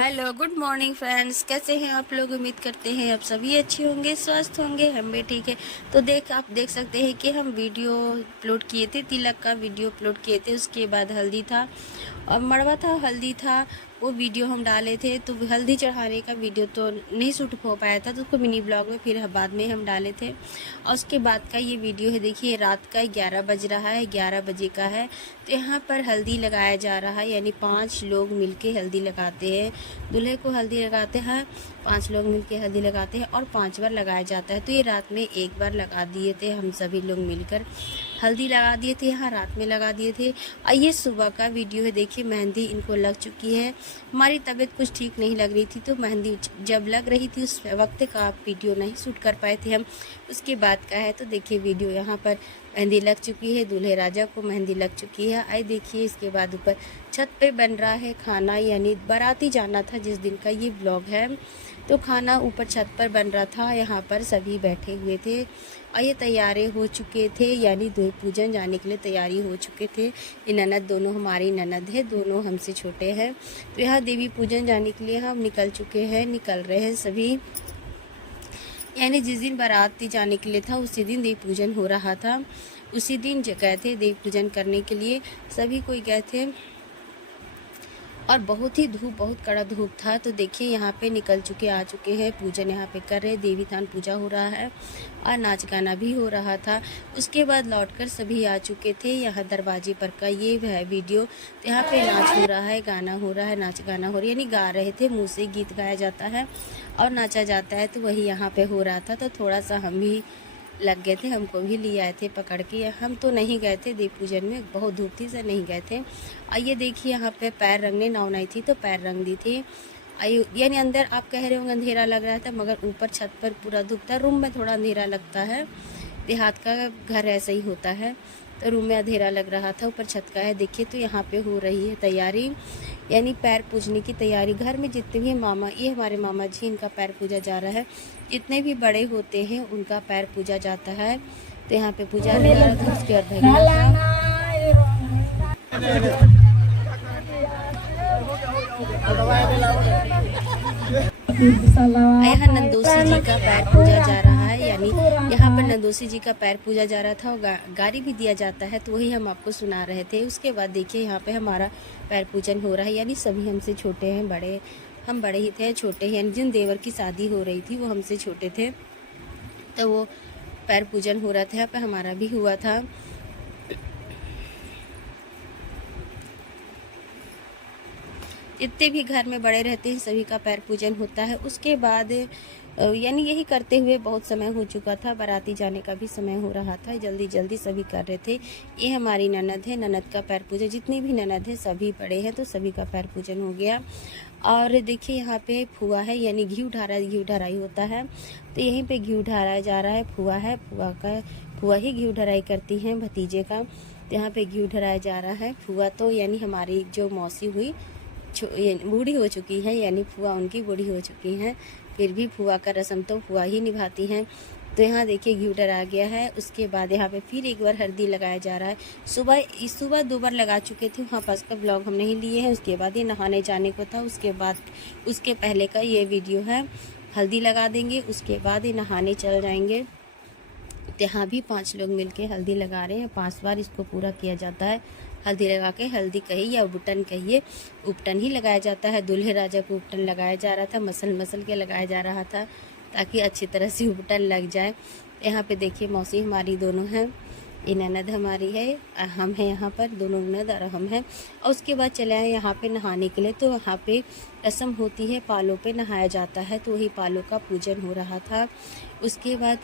Hello good morning friends, कैसे हैं आप लोग। उम्मीद करते हैं आप सभी अच्छे होंगे, स्वस्थ होंगे, हम भी ठीक है। तो आप देख सकते हैं कि हम वीडियो अपलोड किए थे, तिलक का वीडियो अपलोड किए थे। उसके बाद हल्दी था और मड़वा था, हल्दी था, वो वीडियो हम डाले थे। तो हल्दी चढ़ाने का वीडियो तो नहीं शूट हो पाया था, तो उसको मिनी ब्लॉग में फिर बाद में हम डाले थे। और उसके बाद का ये वीडियो है, देखिए रात का 11 बज रहा है, 11 बजे का है। तो यहाँ पर हल्दी लगाया जा रहा है, यानी 5 लोग मिलके हल्दी लगाते हैं। दूल्हे को हल्दी लगाते हैं, 5 लोग मिलके हल्दी लगाते हैं और 5 बार लगाया जाता है। तो ये रात में एक बार लगा दिए थे, हम सभी लोग मिलकर हल्दी लगा दिए थे, यहाँ रात में लगा दिए थे। और ये सुबह का वीडियो है, देखिए मेहंदी इनको लग चुकी है। हमारी तबीयत कुछ ठीक नहीं लग रही थी, तो मेहंदी जब लग रही थी उस वक्त का वीडियो नहीं शूट कर पाए थे हम। उसके बाद का है, तो देखिए वीडियो यहाँ पर मेहंदी लग चुकी है, दूल्हे राजा को मेहंदी लग चुकी है। आइए देखिए, इसके बाद ऊपर छत पे बन रहा है खाना, यानी बाराती जाना था जिस दिन का ये ब्लॉग है। तो खाना ऊपर छत पर बन रहा था, यहाँ पर सभी बैठे हुए थे और ये तैयारी हो चुके थे, यानी दूल्हे पूजन जाने के लिए तैयारी हो चुके थे। ये ननद दोनों हमारी ननद है, दोनों हमसे छोटे हैं। तो यहाँ देवी पूजन जाने के लिए हम निकल चुके हैं, निकल रहे हैं सभी। यानी जिस दिन बाराती जाने के लिए था उसी दिन देवी पूजन हो रहा था, उसी दिन गए थे देवी पूजन करने के लिए, सभी कोई गए थे। और बहुत ही धूप, बहुत कड़ा धूप था। तो देखिए यहाँ पे निकल चुके, आ चुके हैं, पूजन यहाँ पे कर रहे, देवी थान पूजा हो रहा है और नाच गाना भी हो रहा था। उसके बाद लौटकर सभी आ चुके थे। यहाँ दरवाजे पर का ये है वीडियो। तो यहाँ पे नाच हो रहा है, गाना हो रहा है, नाच गाना हो रहा है, यानी गा रहे थे, मुँह से गीत गाया जाता है और नाचा जाता है। तो वही यहाँ पे हो रहा था। तो थोड़ा सा हम भी लग गए थे, हमको भी लिए आए थे पकड़ के। हम तो नहीं गए थे देव पूजन में, बहुत धूप थी से नहीं गए थे। आइए देखिए, यहाँ पे पैर रंगने नाव नहीं थी तो पैर रंग दी थी। आइए, यानी अंदर आप कह रहे होंगे अंधेरा लग रहा था, मगर ऊपर छत पर पूरा धूप था। रूम में थोड़ा अंधेरा लगता है, देहात का घर ऐसा ही होता है। तो रूम में अंधेरा लग रहा था, ऊपर छत का है। देखिए, तो यहाँ पे हो रही है तैयारी, यानी पैर पूजने की तैयारी। घर में जितने भी मामा, ये हमारे मामा जी, इनका पैर पूजा जा रहा है। जितने भी बड़े होते हैं उनका पैर पूजा जाता है। तो यहाँ पे पूजा लगा रहा था, उसके बाद यहाँ नंदोसी जी का पैर पूजा जा रहा है, यानी यहाँ पर नंदोसी जी का पैर पूजा जा रहा था और गाड़ी भी दिया जाता है। तो वही हम आपको सुना रहे थे। उसके बाद देखिए यहाँ पे हमारा पैर पूजन हो रहा है, यानी सभी हमसे छोटे हैं, बड़े हम बड़े ही थे, छोटे हैं। यानी जिन देवर की शादी हो रही थी वो हमसे छोटे थे, तो वो पैर पूजन हो रहा था। यहाँ पे हमारा भी हुआ था। जितने भी घर में बड़े रहते हैं सभी का पैर पूजन होता है। उसके बाद यानी यही करते हुए बहुत समय हो चुका था, बाराती जाने का भी समय हो रहा था, जल्दी जल्दी सभी कर रहे थे। ये हमारी ननद है, ननद का पैर पूजन, जितनी भी ननद है सभी बड़े हैं तो सभी का पैर पूजन हो गया। और देखिए यहाँ पे फुआ है, यानी घी ढाराई होता है। तो यहीं पे घी ढाराया जा रहा है, फुआ है, फुआ ही घी ढराई करती हैं भतीजे का। तो यहाँ पे घी ढराया जा रहा है। फुआ तो यानी हमारी जो मौसी हुई बूढ़ी हो चुकी है, यानी फुआ उनकी बूढ़ी हो चुकी हैं, फिर भी फुआ का रस्म तो फुआ ही निभाती हैं। तो यहाँ देखिए घी आ गया है। उसके बाद यहाँ पे फिर एक बार हल्दी लगाया जा रहा है। सुबह 2 बार लगा चुके थे, वहाँ पास का ब्लॉग हम नहीं लिए हैं। उसके बाद ये नहाने जाने को था, उसके बाद उसके पहले का ये वीडियो है। हल्दी लगा देंगे, उसके बाद ये नहाने चल जाएंगे। तो यहाँ भी 5 लोग मिलके हल्दी लगा रहे हैं, 5 बार इसको पूरा किया जाता है। हल्दी लगा के, हल्दी कहिए या उपटन कहिए, उपटन ही लगाया जाता है। दूल्हे राजा को उपटन लगाया जा रहा था, मसल के लगाया जा रहा था ताकि अच्छी तरह से उपटन लग जाए। यहाँ पे देखिए मौसी हमारी दोनों हैं, ये ननद हमारी है, हम हैं यहाँ पर, दोनों ननद और हम हैं। और उसके बाद चले आए यहाँ पे नहाने के लिए। तो वहाँ पे रस्म होती है, पालों पे नहाया जाता है, तो वही पालों का पूजन हो रहा था। उसके बाद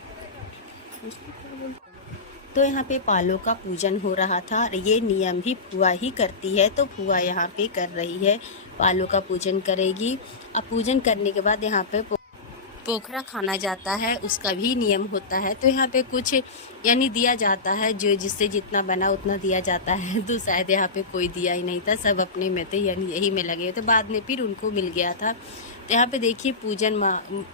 तो यहाँ पे पालों का पूजन हो रहा था। ये नियम भी फुआ ही करती है, तो फुआ यहाँ पे कर रही है, पालों का पूजन करेगी। अब पूजन करने के बाद यहाँ पे पोखरा खाना जाता है, उसका भी नियम होता है। तो यहाँ पे कुछ यानी दिया जाता है, जो जिससे जितना बना उतना दिया जाता है। तो शायद यहाँ पे कोई दिया ही नहीं था, सब अपने में थे, यानी यही में लगे। तो बाद में फिर उनको मिल गया था। तो यहाँ पे देखिए पूजन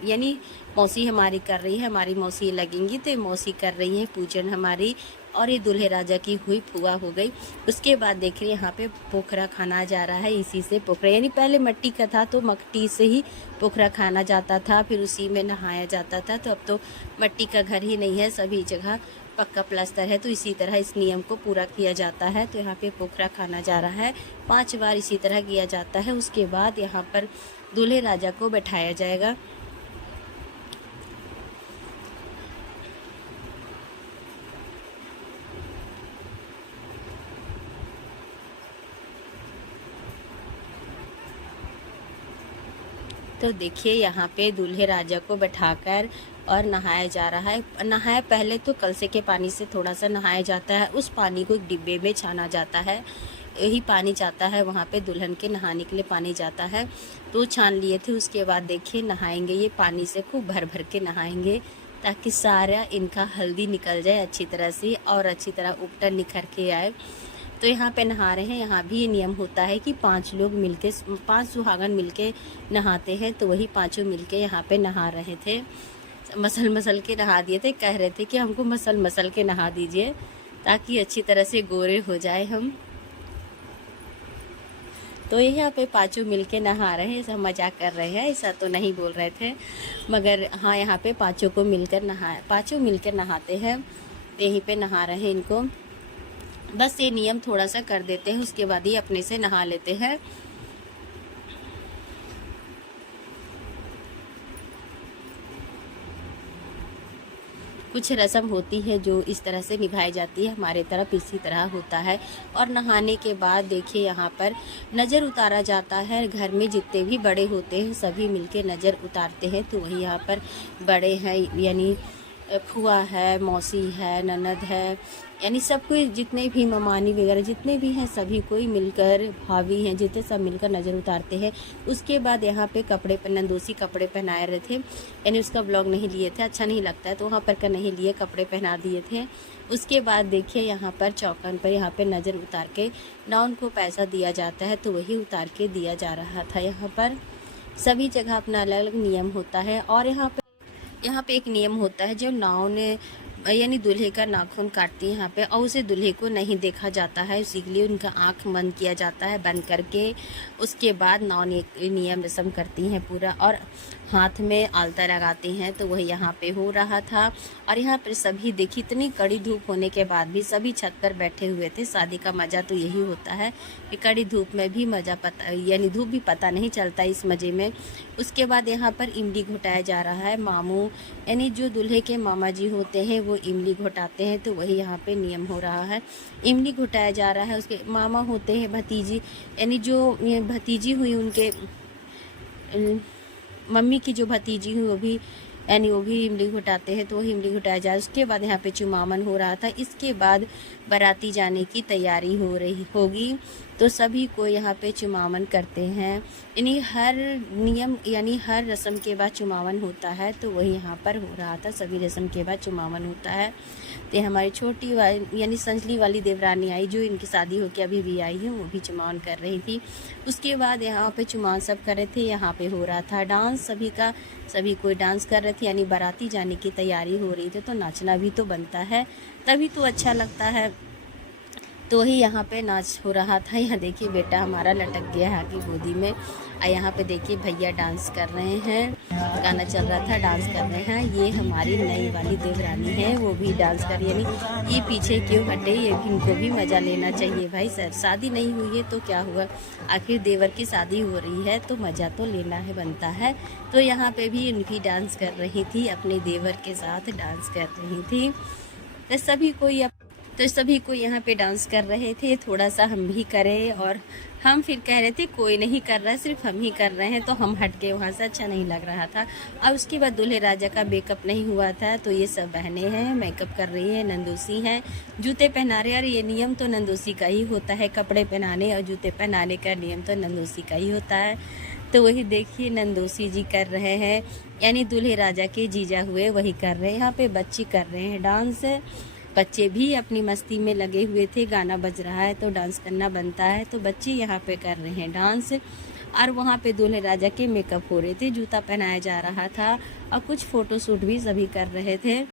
यानी मौसी हमारी कर रही है, हमारी मौसी लगेंगी तो मौसी कर रही है पूजन हमारी। और ये दूल्हे राजा की हुई फुआ हो गई। उसके बाद देखिए यहाँ पे पोखरा खाना जा रहा है, इसी से पोखरा, यानी पहले मिट्टी का था तो मिट्टी से ही पोखरा खाना जाता था, फिर उसी में नहाया जाता था। तो अब तो मिट्टी का घर ही नहीं है, सभी जगह पक्का प्लास्टर है, तो इसी तरह इस नियम को पूरा किया जाता है। तो यहाँ पे पोखरा खाना जा रहा है, 5 बार इसी तरह किया जाता है। उसके बाद यहाँ पर दूल्हे राजा को बैठाया जाएगा। तो देखिए यहाँ पे दूल्हे राजा को बैठाकर और नहाया जा रहा है। नहाया पहले तो कलसे के पानी से थोड़ा सा नहाया जाता है, उस पानी को एक डिब्बे में छाना जाता है। यही पानी जाता है वहाँ पे दुल्हन के नहाने के लिए पानी जाता है, तो छान लिए थे। उसके बाद देखिए नहाएंगे, ये पानी से खूब भर भर के नहाएंगे ताकि सारा इनका हल्दी निकल जाए अच्छी तरह से और अच्छी तरह ऊपर निखर के आए। तो यहाँ पे नहा रहे हैं। यहाँ भी ये नियम होता है कि 5 लोग मिलके, 5 सुहागन मिलके नहाते हैं। तो वही 5 मिलके यहाँ पे नहा रहे थे, मसल मसल के नहा दिए थे। कह रहे थे कि हमको मसल मसल के नहा दीजिए ताकि अच्छी तरह से गोरे हो जाए हम। तो यहाँ पे 5 मिलके नहा रहे हैं, सब मजाक कर रहे हैं, ऐसा तो नहीं बोल रहे थे, मगर हाँ यहाँ पे 5 को मिलकर नहाए, 5 मिलकर नहाते हैं। यहीं पे नहा रहे हैं इनको, बस ये नियम थोड़ा सा कर देते हैं, उसके बाद ही अपने से नहा लेते हैं। कुछ रस्म होती है जो इस तरह से निभाई जाती है, हमारे तरफ इसी तरह होता है। और नहाने के बाद देखिए यहाँ पर नज़र उतारा जाता है। घर में जितने भी बड़े होते हैं सभी मिलके नज़र उतारते हैं। तो वही यहाँ पर बड़े हैं, यानी फुआ है, मौसी है, ननद है, यानी सब कोई, जितने भी ममानी वगैरह जितने भी हैं सभी कोई मिलकर, भाभी हैं जितने, सब मिलकर नज़र उतारते हैं। उसके बाद यहाँ पे कपड़े पर नंदोसी कपड़े पहनाए रहे थे, यानी उसका ब्लॉग नहीं लिए थे, अच्छा नहीं लगता है तो वहाँ पर का नहीं लिए, कपड़े पहना दिए थे। उसके बाद देखिए यहाँ पर चौकन पर यहाँ पर नज़र उतार के नाउन को पैसा दिया जाता है, तो वही उतार के दिया जा रहा था। यहाँ पर सभी जगह अपना अलग अलग नियम होता है। और यहाँ पे एक नियम होता है, जब नाव ने यानी दूल्हे का नाखून काटती है यहाँ पे, और उसे दूल्हे को नहीं देखा जाता है, उसी के लिए उनका आँख बंद किया जाता है, बंद करके उसके बाद नाव ने नियम रस्म करती हैं पूरा, और हाथ में आलता लगाती हैं। तो वही यहाँ पे हो रहा था। और यहाँ पर सभी देखिए, इतनी कड़ी धूप होने के बाद भी सभी छत पर बैठे हुए थे। शादी का मज़ा तो यही होता है कि कड़ी धूप में भी मज़ा पता, यानी धूप भी पता नहीं चलता इस मज़े में। उसके बाद यहाँ पर इमली घोटाया जा रहा है। मामू यानी जो दूल्हे के मामा जी होते हैं वो इमली घोटाते हैं, तो वही यहाँ पे नियम हो रहा है, इमली घोटाया जा रहा है। उसके मामा होते हैं भतीजी, यानी जो भतीजी हुई उनके मम्मी की जो भतीजी हुई वो भी, यानी वो भी इमली घुटाते हैं, तो वही इमली घुटाया जाए। उसके बाद यहाँ पे चुमावन हो रहा था। इसके बाद बाराती जाने की तैयारी हो रही होगी, तो सभी को यहाँ पे चुमावन करते हैं। यानी हर नियम, यानी हर रस्म के बाद चुमावन होता है, तो वही यहाँ पर हो रहा था, सभी रस्म के बाद चुमावन होता है। तो हमारी छोटी वाली, यानी संजली वाली देवरानी आई, जो इनकी शादी होकर अभी भी आई है, वो भी चुमावन कर रही थी। उसके बाद यहाँ पे चुमावन सब कर रहे थे। यहाँ पे हो रहा था डांस सभी का, सभी कोई डांस कर रहे थे, यानी बाराती जाने की तैयारी हो रही थी, तो नाचना भी तो बनता है, तभी तो अच्छा लगता है। तो ही यहाँ पे नाच हो रहा था। यहाँ देखिए बेटा हमारा लटक गया है आगे गोदी में, और यहाँ पे देखिए भैया डांस कर रहे हैं, गाना चल रहा था, डांस कर रहे हैं। ये हमारी नई वाली देवरानी है, वो भी डांस कर, यानी ये पीछे क्यों हटे, ये भी, इनको भी मज़ा लेना चाहिए भाई। सर शादी नहीं हुई है तो क्या हुआ, आखिर देवर की शादी हो रही है तो मज़ा तो लेना है, बनता है। तो यहाँ पे भी उनकी डांस कर रही थी, अपने देवर के साथ डांस कर रही थी। तो सभी को यहाँ पे डांस कर रहे थे, थोड़ा सा हम भी करें, और हम फिर कह रहे थे कोई नहीं कर रहा है, सिर्फ हम ही कर रहे हैं, तो हम हट के वहाँ से, अच्छा नहीं लग रहा था। अब उसके बाद दूल्हे राजा का मेकअप नहीं हुआ था, तो ये सब बहनें हैं, मेकअप कर रही है, नंदोसी हैं, जूते पहना रहे। और ये नियम तो नंदोसी का ही होता है, कपड़े पहनाने और जूते पहनाने का नियम तो नंदोसी का ही होता है। तो वही देखिए नंदोसी जी कर रहे हैं, यानी दूल्हे राजा के जीजा हुए वही कर रहे हैं। यहाँ पे बच्चे कर रहे हैं डांस, बच्चे भी अपनी मस्ती में लगे हुए थे, गाना बज रहा है तो डांस करना बनता है, तो बच्चे यहाँ पे कर रहे हैं डांस। और वहाँ पे दूल्हे राजा के मेकअप हो रहे थे, जूता पहनाया जा रहा था, और कुछ फ़ोटो शूट भी सभी कर रहे थे।